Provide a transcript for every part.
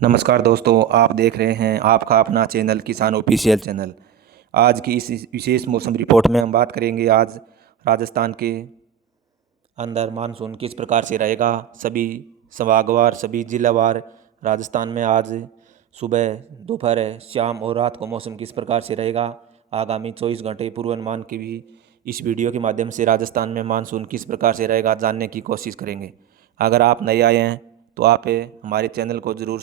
नमस्कार दोस्तों, आप देख रहे हैं आपका अपना चैनल किसान ऑफिशियल चैनल। आज की इस विशेष मौसम रिपोर्ट में हम बात करेंगे आज राजस्थान के अंदर मानसून किस प्रकार से रहेगा। सभी संभागवार सभी जिलावार राजस्थान में आज सुबह, दोपहर, शाम और रात को मौसम किस प्रकार से रहेगा। आगामी 24 घंटे पूर्वानुमान की भी इस वीडियो के माध्यम से राजस्थान में मानसून किस प्रकार से रहेगा जानने की कोशिश करेंगे। अगर आप नए आए हैं तो आप हमारे चैनल को ज़रूर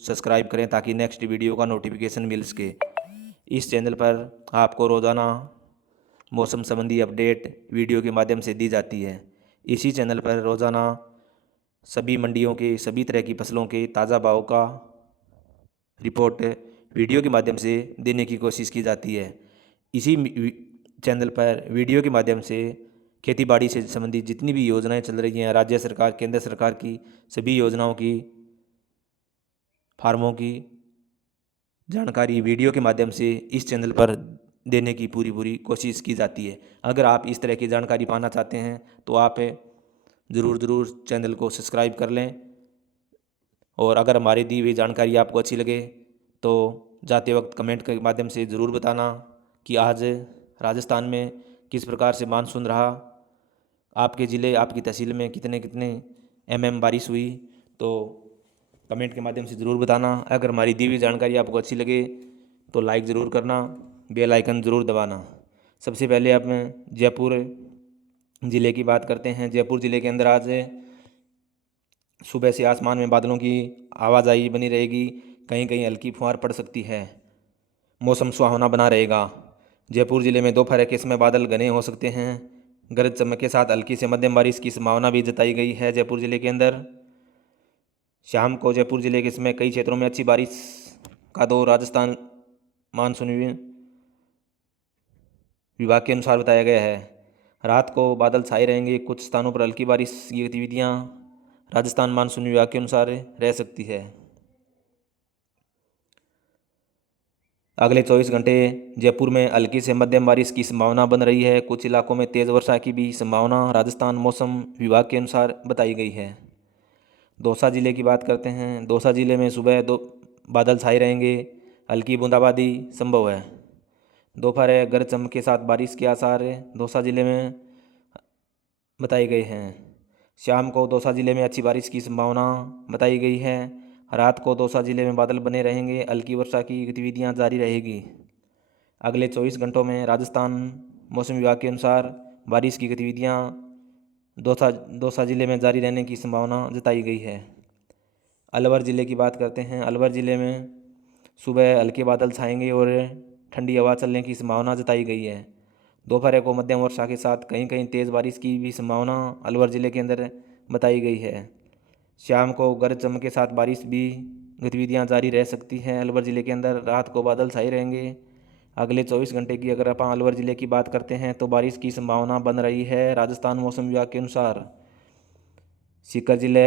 सब्सक्राइब करें ताकि नेक्स्ट वीडियो का नोटिफिकेशन मिल सके। इस चैनल पर आपको रोज़ाना मौसम संबंधी अपडेट वीडियो के माध्यम से दी जाती है। इसी चैनल पर रोज़ाना सभी मंडियों के सभी तरह की फसलों के ताज़ा भाव का रिपोर्ट वीडियो के माध्यम से देने की कोशिश की जाती है। इसी चैनल पर वीडियो के माध्यम से खेती बाड़ी से संबंधित जितनी भी योजनाएं चल रही हैं, राज्य सरकार केंद्र सरकार की सभी योजनाओं की, फार्मों की जानकारी वीडियो के माध्यम से इस चैनल पर देने की पूरी पूरी कोशिश की जाती है। अगर आप इस तरह की जानकारी पाना चाहते हैं तो आप ज़रूर चैनल को सब्सक्राइब कर लें। और अगर हमारी दी हुई जानकारी आपको अच्छी लगे तो जाते वक्त कमेंट के माध्यम से ज़रूर बताना कि आज राजस्थान में किस प्रकार से मानसून रहा, आपके ज़िले आपकी तहसील में कितने कितने बारिश हुई। तो कमेंट के माध्यम से ज़रूर बताना। अगर हमारी दी हुई जानकारी आपको अच्छी लगे तो लाइक ज़रूर करना, बेल आइकन ज़रूर दबाना। सबसे पहले आप जयपुर ज़िले की बात करते हैं। जयपुर ज़िले के अंदर आज सुबह से आसमान में बादलों की आवाजाही बनी रहेगी, कहीं कहीं हल्की फुहार पड़ सकती है। मौसम सुहावना बना रहेगा। जयपुर ज़िले में दोपहर के समय बादल घने हो सकते हैं। गरज चमक के साथ हल्की से मध्यम बारिश की संभावना भी जताई गई है जयपुर ज़िले के अंदर। शाम को जयपुर ज़िले के समय कई क्षेत्रों में अच्छी बारिश का दौर राजस्थान मानसून विभाग के अनुसार बताया गया है। रात को बादल छाए रहेंगे, कुछ स्थानों पर हल्की बारिश की गतिविधियाँ राजस्थान मानसून विभाग के अनुसार रह सकती है। अगले 24 घंटे जयपुर में हल्की से मध्यम बारिश की संभावना बन रही है। कुछ इलाकों में तेज़ वर्षा की भी संभावना राजस्थान मौसम विभाग के अनुसार बताई गई है। दौसा ज़िले की बात करते हैं। दौसा ज़िले में सुबह बादल छाए रहेंगे, हल्की बूंदाबांदी संभव है। दोपहर गरज चमक के साथ बारिश के आसार दौसा ज़िले में बताए गए हैं। शाम को दौसा ज़िले में अच्छी बारिश की संभावना बताई गई है। रात को दौसा ज़िले में बादल बने रहेंगे, हल्की वर्षा की गतिविधियां जारी रहेगी। अगले 24 घंटों में राजस्थान मौसम विभाग के अनुसार बारिश की गतिविधियां दौसा दौसा ज़िले में जारी रहने की संभावना जताई गई है। अलवर ज़िले की बात करते हैं। अलवर ज़िले में सुबह हल्के बादल छाएंगे और ठंडी हवा चलने की संभावना जताई गई है। दोपहर को मध्यम वर्षा के साथ कहीं कहीं तेज़ बारिश की भी संभावना अलवर ज़िले के अंदर बताई गई है। शाम को गरज चमक के साथ बारिश भी गतिविधियां जारी रह सकती हैं अलवर ज़िले के अंदर। रात को बादल छाए रहेंगे। अगले 24 घंटे की अगर आप अलवर ज़िले की बात करते हैं तो बारिश की संभावना बन रही है राजस्थान मौसम विभाग के अनुसार। सीकर जिले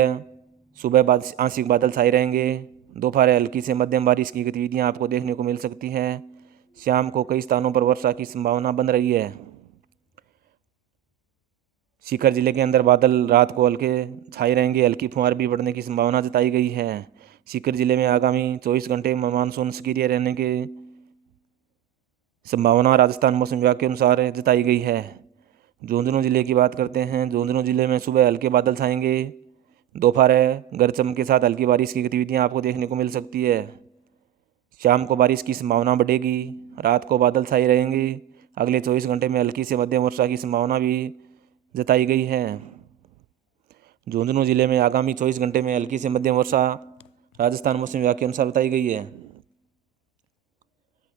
सुबह बाद आंशिक बादल छाए रहेंगे। दोपहर हल्की से मध्यम बारिश की गतिविधियां आपको देखने को मिल सकती हैं। शाम को कई स्थानों पर वर्षा की संभावना बन रही है। सीकर जिले के अंदर बादल रात को हल्के छाए रहेंगे, हल्की फुहार भी पड़ने की संभावना जताई गई है। सीकर जिले में आगामी 24 घंटे में मानसून सक्रिय रहने की संभावना राजस्थान मौसम विभाग के अनुसार जताई गई है। झुंझुनू जिले की बात करते हैं। झुंझुनू जिले में सुबह हल्के बादल छाएंगे। दोपहर गरज चमक के साथ हल्की बारिश की गतिविधियां आपको देखने को मिल सकती है। शाम को बारिश की संभावना बढ़ेगी। रात को बादल छाए रहेंगे। अगले 24 घंटे में हल्की से मध्यम वर्षा की संभावना भी जताई गई है। झुंझुनू जिले में आगामी 24 घंटे में हल्की से मध्यम वर्षा राजस्थान मौसम विभाग के अनुसार बताई गई है।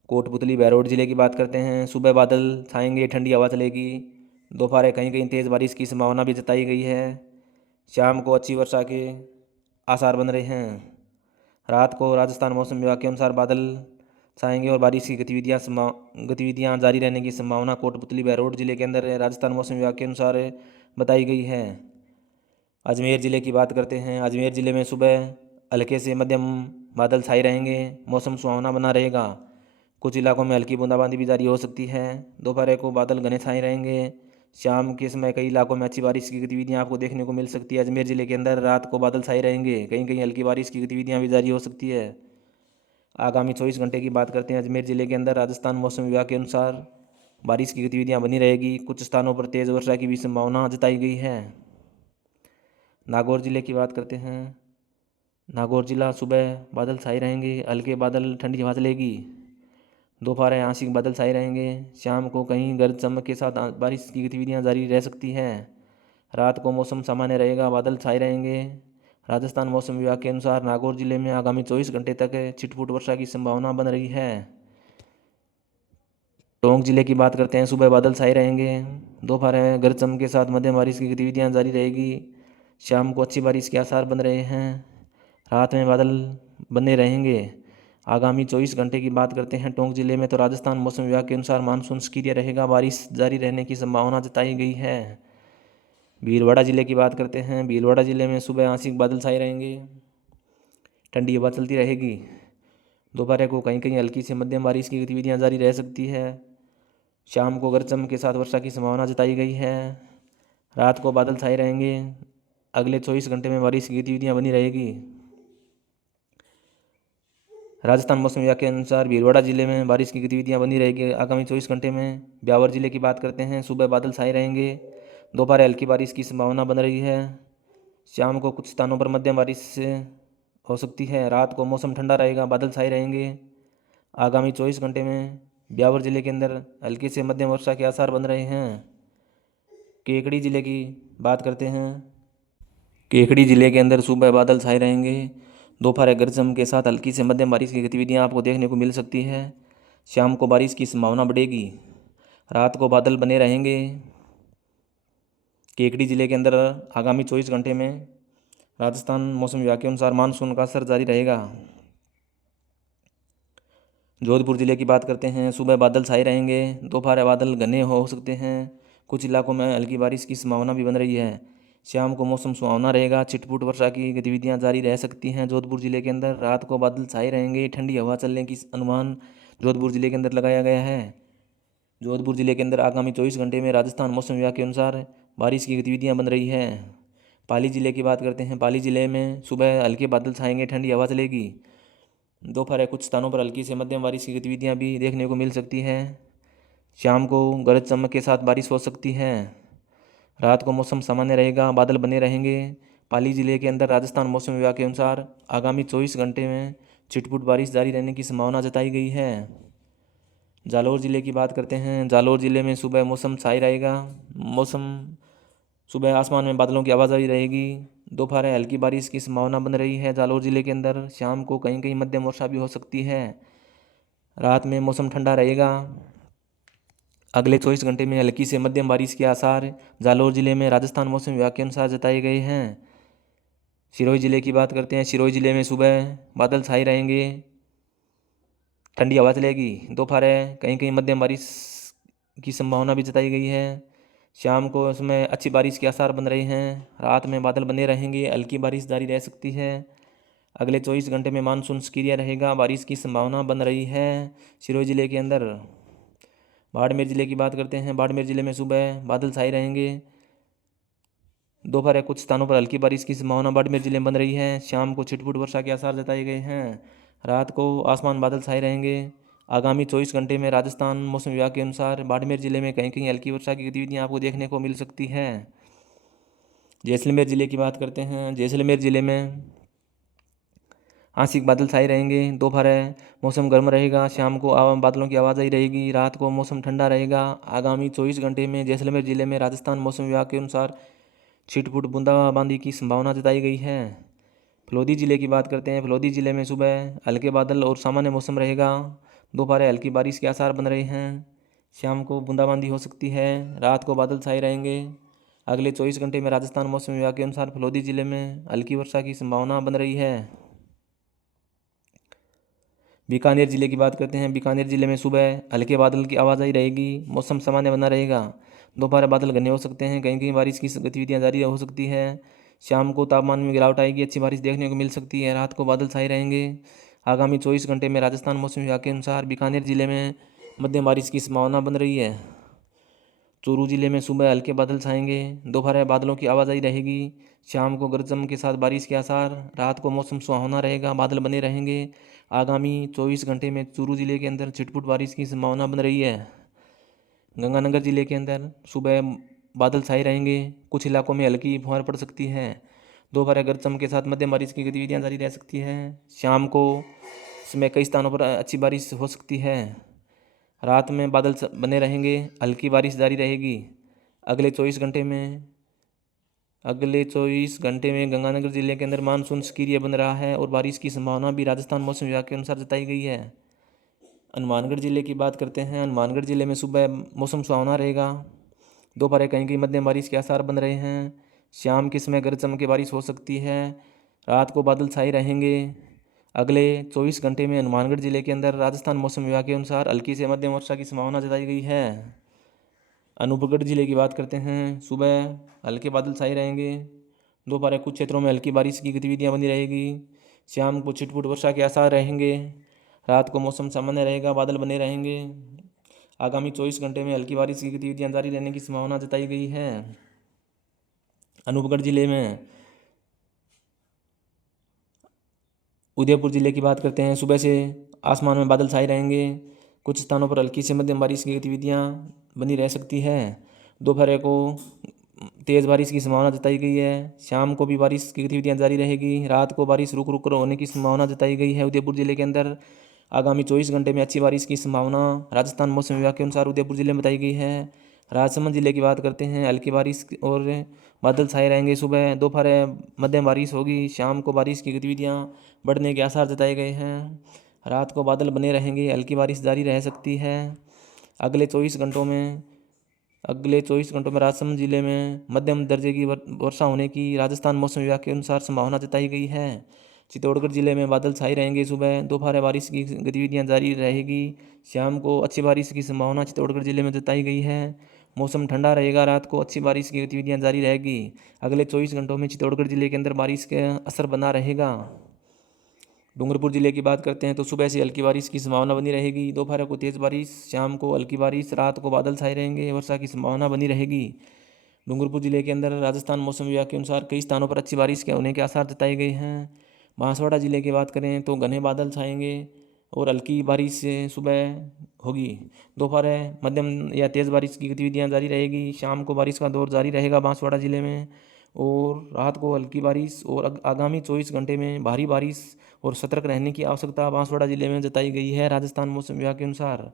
कोटपुतली बहरोड जिले की बात करते हैं। सुबह बादल छाएंगे, ठंडी हवा चलेगी। दोपहर कहीं कहीं तेज़ बारिश की संभावना भी जताई गई है। शाम को अच्छी वर्षा के आसार बन रहे हैं। रात को राजस्थान मौसम विभाग के अनुसार बादल छाएंगे और बारिश की गतिविधियां जारी रहने की संभावना कोटपुतली बहरोड जिले के अंदर राजस्थान मौसम विभाग के अनुसार बताई गई है। अजमेर ज़िले की बात करते हैं। अजमेर ज़िले में सुबह हल्के से मध्यम बादल छाए रहेंगे, मौसम सुहावना बना रहेगा। कुछ इलाकों में हल्की बूंदाबांदी भी जारी हो सकती है। दोपहर को बादल घने छाए रहेंगे। शाम के समय कई इलाकों में अच्छी बारिश की गतिविधियां आपको देखने को मिल सकती है। अजमेर ज़िले के अंदर रात को बादल छाए रहेंगे, कहीं कहीं हल्की बारिश की गतिविधियां भी जारी हो सकती है। आगामी 24 घंटे की बात करते हैं अजमेर ज़िले के अंदर, राजस्थान मौसम विभाग के अनुसार बारिश की गतिविधियां बनी रहेगी, कुछ स्थानों पर तेज़ वर्षा की भी संभावना जताई गई है। नागौर ज़िले की बात करते हैं। नागौर ज़िला सुबह बादल छाए रहेंगे, हल्के बादल, ठंडी हवा चलेगी। दोपहर आंशिक बादल छाए रहेंगे, शाम को कहीं गरज चमक के साथ बारिश की गतिविधियां जारी रह सकती हैं। रात को मौसम सामान्य रहेगा, बादल छाए रहेंगे। राजस्थान मौसम विभाग के अनुसार नागौर जिले में आगामी 24 घंटे तक छिटपुट वर्षा की संभावना बन रही है। टोंक जिले की बात करते हैं, सुबह बादल छाए रहेंगे, दोपहर गरज चमक के साथ मध्यम बारिश की गतिविधियां जारी रहेगी। शाम को अच्छी बारिश के आसार बन रहे हैं, रात में बादल बने रहेंगे। आगामी 24 घंटे की बात करते हैं टोंक जिले में, तो राजस्थान मौसम विभाग के अनुसार मानसून सक्रिय रहेगा, बारिश जारी रहने की संभावना जताई गई है। भीलवाड़ा ज़िले की बात करते हैं। भीलवाड़ा ज़िले में सुबह आंशिक बादल छाए रहेंगे, ठंडी हवा चलती रहेगी। दोपहर को कहीं कहीं हल्की से मध्यम बारिश की गतिविधियां जारी रह सकती है। शाम को गरज चमक के साथ वर्षा की संभावना जताई गई है। रात को बादल छाए रहेंगे, अगले 24 घंटे में बारिश की गतिविधियां बनी रहेगी। राजस्थान मौसम विभाग के अनुसार भीलवाड़ा जिले में बारिश की गतिविधियां बनी रहेगी आगामी 24 घंटे में। ब्यावर जिले की बात करते हैं, सुबह बादल छाए रहेंगे, दोपहर हल्की बारिश की संभावना बन रही है। शाम को कुछ स्थानों पर मध्यम बारिश से हो सकती है। रात को मौसम ठंडा रहेगा, बादल छाए रहेंगे। आगामी 24 घंटे में ब्यावर जिले के अंदर हल्की से मध्यम वर्षा के आसार बन रहे हैं। केकड़ी जिले की बात करते हैं। केकड़ी जिले के अंदर सुबह बादल छाए रहेंगे, दोपहर गरज चमक के साथ हल्की से मध्यम बारिश की गतिविधियां आपको देखने को मिल सकती है। शाम को बारिश की संभावना बढ़ेगी, रात को बादल बने रहेंगे। केकड़ी जिले के अंदर आगामी 24 घंटे में राजस्थान मौसम विभाग के अनुसार मानसून का असर जारी रहेगा। जोधपुर ज़िले की बात करते हैं, सुबह बादल छाए रहेंगे, दोपहर बादल घने हो सकते हैं, कुछ इलाकों में हल्की बारिश की संभावना भी बन रही है। शाम को मौसम सुहावना रहेगा, छिटपुट वर्षा की गतिविधियां जारी रह सकती हैं। जोधपुर ज़िले के अंदर रात को बादल छाए रहेंगे, ठंडी हवा चलने की अनुमान जोधपुर ज़िले के अंदर लगाया गया है। जोधपुर ज़िले के अंदर आगामी 24 घंटे में राजस्थान मौसम विभाग के अनुसार बारिश की गतिविधियां बन रही है। पाली ज़िले की बात करते हैं। पाली ज़िले में सुबह हल्के बादल छाएंगे, ठंडी हवा चलेगी। दोपहर कुछ स्थानों पर हल्की से मध्यम बारिश की गतिविधियां भी देखने को मिल सकती है। शाम को गरज चमक के साथ बारिश हो सकती है। रात को मौसम सामान्य रहेगा, बादल बने रहेंगे। पाली ज़िले के अंदर राजस्थान मौसम विभाग के अनुसार आगामी 24 घंटे में छिटपुट बारिश जारी रहने की संभावना जताई गई है। जालौर ज़िले की बात करते हैं। जालौर ज़िले में सुबह मौसम छाए रहेगा, मौसम सुबह आसमान में बादलों की आवाजाही रहेगी। दोपहर हल्की बारिश की संभावना बन रही है जालौर ज़िले के अंदर। शाम को कहीं कहीं मध्यम वर्षा भी हो सकती है। रात में मौसम ठंडा रहेगा। अगले 24 घंटे में हल्की से मध्यम बारिश के आसार जालौर ज़िले में राजस्थान मौसम विभाग के अनुसार जताए गए हैं। सिरोही ज़िले की बात करते हैं। सिरोही ज़िले में सुबह बादल छाए रहेंगे, ठंडी हवा चलेगी। दोपहर कहीं कहीं मध्यम बारिश की संभावना भी जताई गई है। शाम को उसमें अच्छी बारिश के आसार बन रहे हैं। रात में बादल बने रहेंगे, हल्की बारिश जारी रह सकती है। अगले 24 घंटे में मानसून सक्रिय रहेगा, बारिश की संभावना बन रही है सिरोही ज़िले के अंदर। बाड़मेर ज़िले की बात करते हैं। बाड़मेर ज़िले में सुबह बादल छाए रहेंगे, दोपहर कुछ स्थानों पर हल्की बारिश की संभावना बाड़मेर ज़िले में बन रही है। शाम को छिटपुट वर्षा के आसार जताए गए हैं। रात को आसमान बादल छाए रहेंगे। आगामी 24 घंटे में राजस्थान मौसम विभाग के अनुसार बाड़मेर ज़िले में कहीं कहीं हल्की वर्षा की गतिविधियां आपको देखने को मिल सकती है। जैसलमेर ज़िले की बात करते हैं। जैसलमेर ज़िले में आंशिक बादल छाए रहेंगे, दोपहर मौसम गर्म रहेगा। शाम को बादलों की आवाजाही रहेगी। रात को मौसम ठंडा रहेगा। आगामी 24 घंटे में जैसलमेर ज़िले में राजस्थान मौसम विभाग के अनुसार छिटपुट बूंदाबांदी की संभावना जताई गई है। फलोदी ज़िले की बात करते हैं। फलोदी ज़िले में सुबह हल्के बादल और सामान्य मौसम रहेगा। दोपहर हल्की बारिश के आसार बन रहे हैं। शाम को बूंदाबांदी हो सकती है। रात को बादल छाए रहेंगे। अगले 24 घंटे में राजस्थान मौसम विभाग के अनुसार फलोदी ज़िले में हल्की वर्षा की संभावना बन रही है। बीकानेर ज़िले की बात करते हैं। बीकानेर ज़िले में सुबह हल्के बादल की आवाजाही रहेगी, मौसम सामान्य बना रहेगा। दोपहर बादल घने हो सकते हैं, कहीं कहीं बारिश की गतिविधियां जारी हो सकती है। शाम को तापमान में गिरावट आएगी, अच्छी बारिश देखने को मिल सकती है। रात को बादल छाए रहेंगे। आगामी 24 घंटे में राजस्थान मौसम विभाग के अनुसार बीकानेर ज़िले में मध्यम बारिश की संभावना बन रही है। चूरू जिले में सुबह हल्के बादल छाएंगे, दोपहर में बादलों की आवाजाही रहेगी, शाम को गरज चमक के साथ बारिश के आसार, रात को मौसम सुहावना रहेगा, बादल बने रहेंगे। आगामी 24 घंटे में चूरू जिले के अंदर छिटपुट बारिश की संभावना बन रही है। गंगानगर जिले के अंदर सुबह बादल छाए रहेंगे, कुछ इलाकों में हल्की फुहार पड़ सकती है, दोपहर गरज चमक के साथ मध्यम बारिश की गतिविधियां जारी रह सकती है। शाम को इसमें कई स्थानों पर अच्छी बारिश हो सकती है। रात में बादल बने रहेंगे, हल्की बारिश जारी रहेगी। अगले 24 घंटे में गंगानगर जिले के अंदर मानसून सक्रिय बन रहा है और बारिश की संभावना भी राजस्थान मौसम विभाग के अनुसार जताई गई है। हनुमानगढ़ जिले की बात करते हैं। हनुमानगढ़ जिले में सुबह मौसम सुहावना रहेगा, दोपहर कहीं कहीं मध्यम बारिश के आसार बन रहे हैं, शाम के समय गरज चमक के बारिश हो सकती है, रात को बादल छाए रहेंगे। अगले 24 घंटे में हनुमानगढ़ जिले के अंदर राजस्थान मौसम विभाग के अनुसार हल्की से मध्यम वर्षा की संभावना जताई गई है। अनूपगढ़ जिले की बात करते हैं। सुबह हल्के बादल छाए रहेंगे, दोपहर कुछ क्षेत्रों में हल्की बारिश की गतिविधियां बनी रहेगी, शाम को छिटपुट वर्षा के आसार रहेंगे, रात को मौसम सामान्य रहेगा, बादल बने रहेंगे। आगामी 24 घंटे में हल्की बारिश की गतिविधियां जारी रहने की संभावना जताई गई है। अनूपगढ़ जिले में उदयपुर जिले की बात करते हैं। सुबह से आसमान में बादल छाए रहेंगे, कुछ स्थानों पर हल्की से मध्यम बारिश की गतिविधियां बनी रह सकती है, दोपहर को तेज़ बारिश की संभावना जताई गई है, शाम को भी बारिश की गतिविधियां जारी रहेगी, रात को बारिश रुक रुक कर होने की संभावना जताई गई है उदयपुर जिले के अंदर। आगामी 24 घंटे में अच्छी बारिश की संभावना राजस्थान मौसम विभाग के अनुसार उदयपुर जिले में बताई गई है। राजसमंद जिले की बात करते हैं। हल्की बारिश और बादल छाए रहेंगे, सुबह दोपहर मध्यम बारिश होगी, शाम को बारिश की गतिविधियां बढ़ने के आसार जताए गए हैं, रात को बादल बने रहेंगे, हल्की बारिश जारी रह सकती है। अगले 24 घंटों में राजसमंद जिले में मध्यम दर्जे की वर्षा होने की राजस्थान मौसम विभाग के अनुसार संभावना जताई गई है। चित्तौड़गढ़ जिले में बादल छाए रहेंगे, सुबह दोपहर बारिश की गतिविधियां जारी रहेगी, शाम को अच्छी बारिश की संभावना चित्तौड़गढ़ जिले में जताई गई है। मौसम ठंडा रहेगा, रात को अच्छी बारिश की गतिविधियां जारी रहेगी। अगले 24 घंटों में चित्तौड़गढ़ जिले के अंदर बारिश का असर बना रहेगा। डूंगरपुर जिले की बात करते हैं तो सुबह से हल्की बारिश की संभावना बनी रहेगी, दोपहर को तेज़ बारिश, शाम को हल्की बारिश, रात को बादल छाए रहेंगे, वर्षा की संभावना बनी रहेगी। डूंगरपुर जिले के अंदर राजस्थान मौसम विभाग के अनुसार कई स्थानों पर अच्छी बारिश के होने के आसार जताए गए हैं। बांसवाड़ा जिले की बात करें तो घने बादल छाएंगे और हल्की बारिश सुबह होगी, दोपहर मध्यम या तेज़ बारिश की गतिविधियां जारी रहेगी, शाम को बारिश का दौर जारी रहेगा बांसवाड़ा जिले में, और रात को हल्की बारिश। और आगामी 24 घंटे में भारी बारिश और सतर्क रहने की आवश्यकता बांसवाड़ा जिले में जताई गई है राजस्थान मौसम विभाग के अनुसार।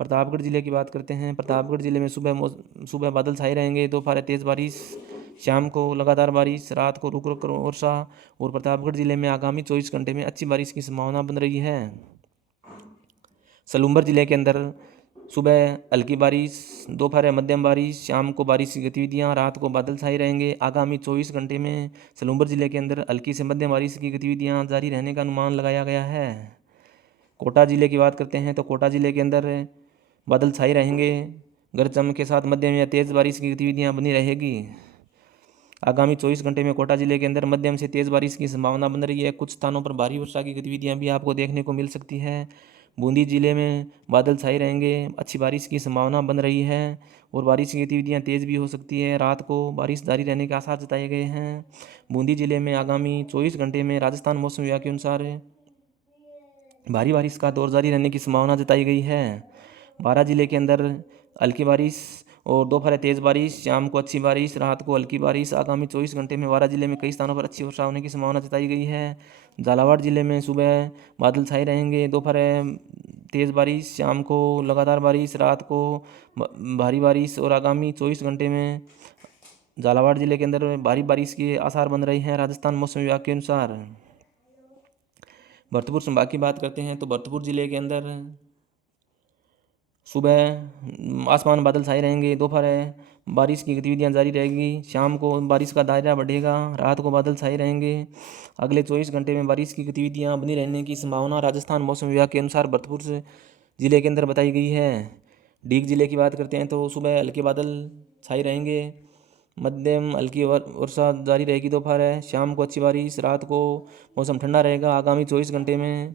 प्रतापगढ़ जिले की बात करते हैं। प्रतापगढ़ जिले में सुबह बादल छाए रहेंगे, दोपहर तेज़ बारिश, शाम को लगातार बारिश, रात को रुक रुक कर वर्षा। और प्रतापगढ़ जिले में आगामी 24 घंटे में अच्छी बारिश की संभावना बन रही है। सलूम्बर जिले के अंदर सुबह हल्की बारिश, दोपहर मध्यम बारिश, शाम को बारिश की गतिविधियां, रात को बादल छाए रहेंगे। आगामी 24 घंटे में सलूम्बर जिले के अंदर हल्की से मध्यम बारिश की गतिविधियां जारी रहने का अनुमान लगाया गया है। कोटा जिले की बात करते हैं तो कोटा जिले के अंदर बादल छाए रहेंगे, गरज चमक के साथ मध्यम या तेज़ बारिश की गतिविधियां बनी रहेगी। आगामी 24 घंटे में कोटा जिले के अंदर मध्यम से तेज़ बारिश की संभावना बन रही है, कुछ स्थानों पर भारी वर्षा की गतिविधियां भी आपको देखने को मिल सकती है। बूंदी जिले में बादल छाए रहेंगे, अच्छी बारिश की संभावना बन रही है और बारिश की गतिविधियां तेज़ भी हो सकती है, रात को बारिश जारी रहने के आसार जताए गए हैं। बूंदी जिले में आगामी 24 घंटे में राजस्थान मौसम विभाग के अनुसार भारी बारिश का दौर जारी रहने की संभावना जताई गई है। बारां जिले के अंदर हल्की बारिश और दोपहर तेज़ बारिश, शाम को अच्छी बारिश, रात को हल्की बारिश। आगामी 24 घंटे में बारां जिले में कई स्थानों पर अच्छी वर्षा होने की संभावना जताई गई है। झालावाड़ जिले में सुबह बादल छाए रहेंगे, दोपहर तेज़ बारिश, शाम को लगातार बारिश, रात को भारी बारिश। और आगामी 24 घंटे में झालावाड़ जिले के अंदर भारी बारिश के आसार बन रहे हैं राजस्थान मौसम विभाग के अनुसार। भरतपुर संभाग की बात करते हैं तो भरतपुर जिले के अंदर सुबह आसमान बादल छाए रहेंगे, दोपहर बारिश की गतिविधियां जारी रहेगी, शाम को बारिश का दायरा बढ़ेगा, रात को बादल छाए रहेंगे। अगले 24 घंटे में बारिश की गतिविधियां बनी रहने की संभावना राजस्थान मौसम विभाग के अनुसार भरतपुर जिले के अंदर बताई गई है। डीग जिले की बात करते हैं तो सुबह हल्के बादल छाए रहेंगे, मध्यम हल्की वर्षा जारी रहेगी, दोपहर शाम को अच्छी बारिश, रात को मौसम ठंडा रहेगा। आगामी 24 घंटे में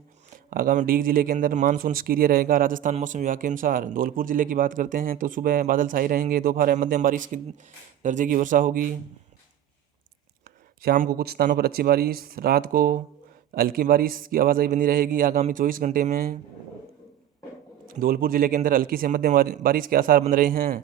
आगामी डीग जिले के अंदर मानसून सक्रिय रहेगा राजस्थान मौसम विभाग के अनुसार। धौलपुर जिले की बात करते हैं तो सुबह बादल छाए रहेंगे, दोपहर मध्यम बारिश की दर्जे की वर्षा होगी, शाम को कुछ स्थानों पर अच्छी बारिश, रात को हल्की बारिश की आवाजाही बनी रहेगी। आगामी 24 घंटे में धौलपुर जिले के अंदर हल्की से मध्यम बारिश के आसार बन रहे हैं।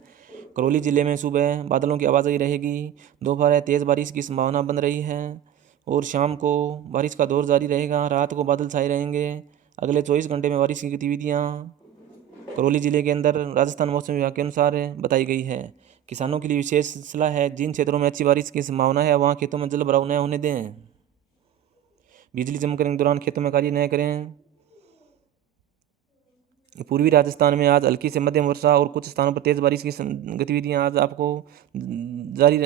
करौली जिले में सुबह बादलों की आवाजाही रहेगी, दोपहर तेज़ बारिश की संभावना बन रही है और शाम को बारिश का दौर जारी रहेगा, रात को बादल छाए रहेंगे। अगले 24 घंटे में बारिश की गतिविधियाँ करौली जिले के अंदर राजस्थान मौसम विभाग के अनुसार बताई गई है। किसानों के लिए विशेष सलाह है, जिन क्षेत्रों में अच्छी बारिश की संभावना है वहाँ खेतों में जल भराव न होने दें। बिजली चमकने के दौरान खेतों में कार्य न करें। पूर्वी राजस्थान में आज हल्की से मध्यम वर्षा और कुछ स्थानों पर तेज़ बारिश की गतिविधियां आज आपको जारी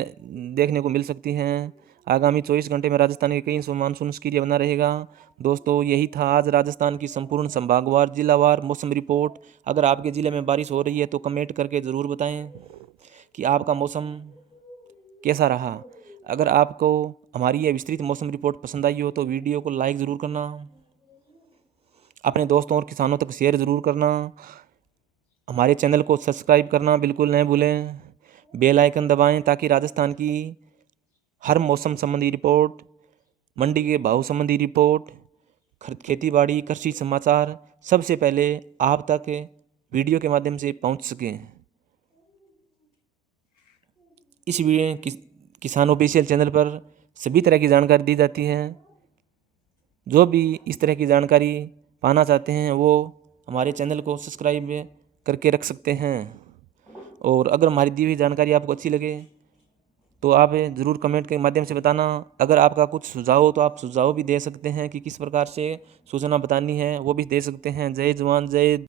देखने को मिल सकती हैं। आगामी 24 घंटे में राजस्थान के कई हिस्सों में मानसून सक्रिय बना रहेगा। दोस्तों, यही था आज राजस्थान की संपूर्ण संभागवार जिलावार मौसम रिपोर्ट। अगर आपके ज़िले में बारिश हो रही है तो कमेंट करके ज़रूर बताएं कि आपका मौसम कैसा रहा। अगर आपको हमारी यह विस्तृत मौसम रिपोर्ट पसंद आई हो तो वीडियो को लाइक ज़रूर करना, अपने दोस्तों और किसानों तक शेयर ज़रूर करना, हमारे चैनल को सब्सक्राइब करना बिल्कुल न भूलें, बेल आइकन दबाएं ताकि राजस्थान की हर मौसम संबंधी रिपोर्ट, मंडी के भाव संबंधी रिपोर्ट, खेती बाड़ी कृषि समाचार सबसे पहले आप तक वीडियो के माध्यम से पहुंच सकें। इस वीडियो किसान ऑफिशियल चैनल पर सभी तरह की जानकारी दी जाती है। जो भी इस तरह की जानकारी पाना चाहते हैं वो हमारे चैनल को सब्सक्राइब करके रख सकते हैं। और अगर हमारी दी हुई जानकारी आपको अच्छी लगे तो आप ज़रूर कमेंट के माध्यम से बताना। अगर आपका कुछ सुझाव हो तो आप सुझाव भी दे सकते हैं कि किस प्रकार से सूचना बतानी है, वो भी दे सकते हैं। जय जवान जय